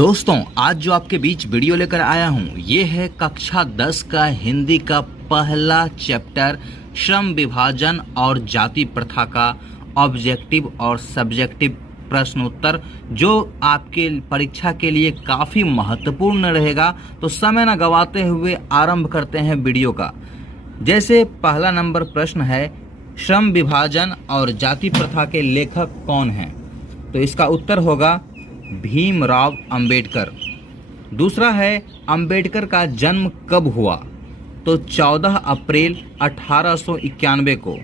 दोस्तों, आज जो आपके बीच वीडियो लेकर आया हूँ ये है कक्षा 10 का हिंदी का पहला चैप्टर श्रम विभाजन और जाति प्रथा का ऑब्जेक्टिव और सब्जेक्टिव प्रश्नोत्तर, जो आपके परीक्षा के लिए काफ़ी महत्वपूर्ण रहेगा। तो समय न गवाते हुए आरंभ करते हैं वीडियो का। जैसे पहला नंबर प्रश्न है, श्रम विभाजन और जाति प्रथा के लेखक कौन हैं? तो इसका उत्तर होगा भीमराव अंबेडकर। दूसरा है, अंबेडकर का जन्म कब हुआ? तो 14 अप्रैल 1891 को।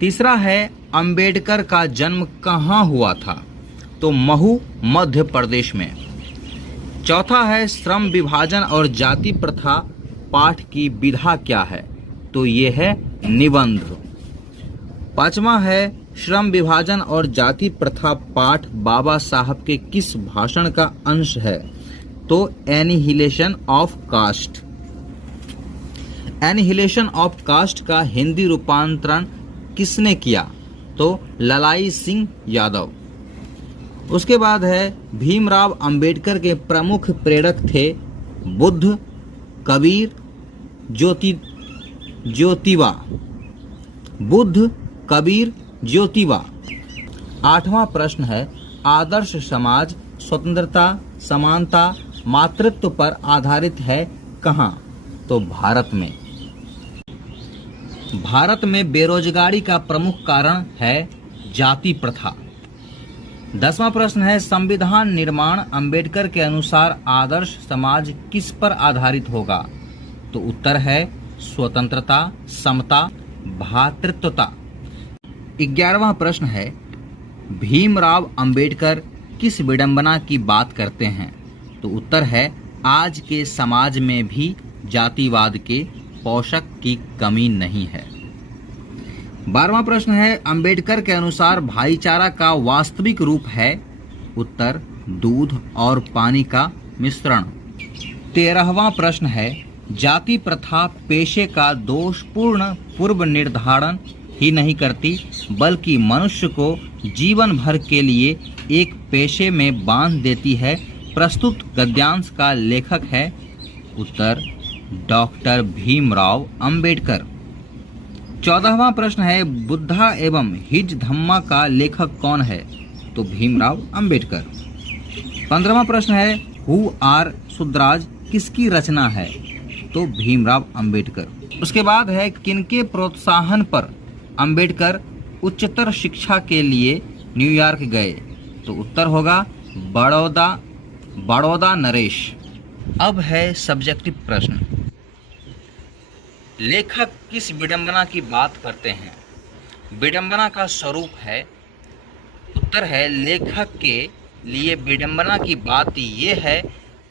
तीसरा है, अंबेडकर का जन्म कहाँ हुआ था? तो महू, मध्य प्रदेश में। चौथा है, श्रम विभाजन और जाति प्रथा पाठ की विधा क्या है? तो ये है निबंध। पांचवा है, श्रम विभाजन और जाति प्रथा पाठ बाबा साहब के किस भाषण का अंश है? तो annihilation of caste. Annihilation of caste का हिंदी रूपांतरण किसने किया? तो ललाई सिंह यादव। उसके बाद है, भीमराव अंबेडकर के प्रमुख प्रेरक थे बुद्ध, कबीर, ज्योतिबा। बुद्ध, कबीर, ज्योतिबा। आठवां प्रश्न है, आदर्श समाज स्वतंत्रता, समानता, मातृत्व पर आधारित है कहाँ? तो भारत में। भारत में बेरोजगारी का प्रमुख कारण है जाति प्रथा। 10वां प्रश्न है, संविधान निर्माण अंबेडकर के अनुसार आदर्श समाज किस पर आधारित होगा? तो उत्तर है स्वतंत्रता, समता, भ्रातृत्वता। 11वां प्रश्न है, भीमराव अंबेडकर किस विडंबना की बात करते हैं? तो उत्तर है आज के समाज में भी जातिवाद के पोषक की कमी नहीं है। 12वां प्रश्न है, अंबेडकर के अनुसार भाईचारा का वास्तविक रूप है? उत्तर दूध और पानी का मिश्रण। 13वां प्रश्न है, जाति प्रथा पेशे का दोषपूर्ण पूर्व निर्धारण ही नहीं करती बल्कि मनुष्य को जीवन भर के लिए एक पेशे में बांध देती है। प्रस्तुत गद्यांश का लेखक है? उत्तर डॉक्टर भीमराव अंबेडकर। 14वां प्रश्न है, बुद्धा एवं हिज धम्मा का लेखक कौन है? तो भीमराव अंबेडकर। 15वां प्रश्न है, हु आर सुद्राज किसकी रचना है? तो भीमराव अंबेडकर। उसके बाद है, किनके प्रोत्साहन पर अंबेडकर उच्चतर शिक्षा के लिए न्यूयॉर्क गए? तो उत्तर होगा बड़ौदा नरेश। अब है सब्जेक्टिव प्रश्न, लेखक किस विडंबना की बात करते हैं? विडंबना का स्वरूप है? उत्तर है लेखक के लिए विडंबना की बात ये है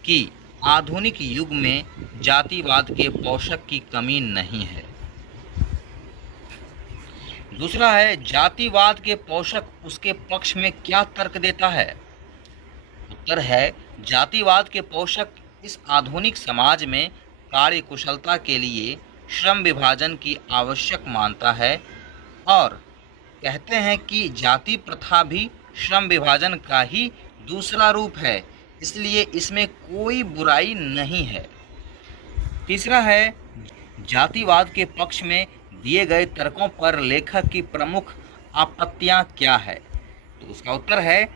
कि आधुनिक युग में जातिवाद के पोषक की कमी नहीं है। दूसरा है, जातिवाद के पोषक उसके पक्ष में क्या तर्क देता है? उत्तर है जातिवाद के पोषक इस आधुनिक समाज में कार्य कुशलता के लिए श्रम विभाजन की आवश्यक मानता है और कहते हैं कि जाति प्रथा भी श्रम विभाजन का ही दूसरा रूप है, इसलिए इसमें कोई बुराई नहीं है। तीसरा है, जातिवाद के पक्ष में दिए गए तर्कों पर लेखक की प्रमुख आपत्तियां क्या है? तो उसका उत्तर है,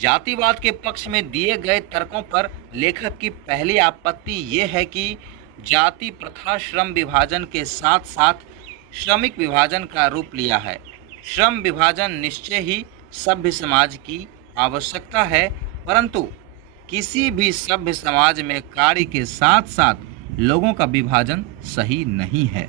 जातिवाद के पक्ष में दिए गए तर्कों पर लेखक की पहली आपत्ति ये है कि जाति प्रथा श्रम विभाजन के साथ साथ श्रमिक विभाजन का रूप लिया है। श्रम विभाजन निश्चय ही सभ्य समाज की आवश्यकता है, परंतु किसी भी सभ्य समाज में कार्य के साथ साथ लोगों का विभाजन सही नहीं है।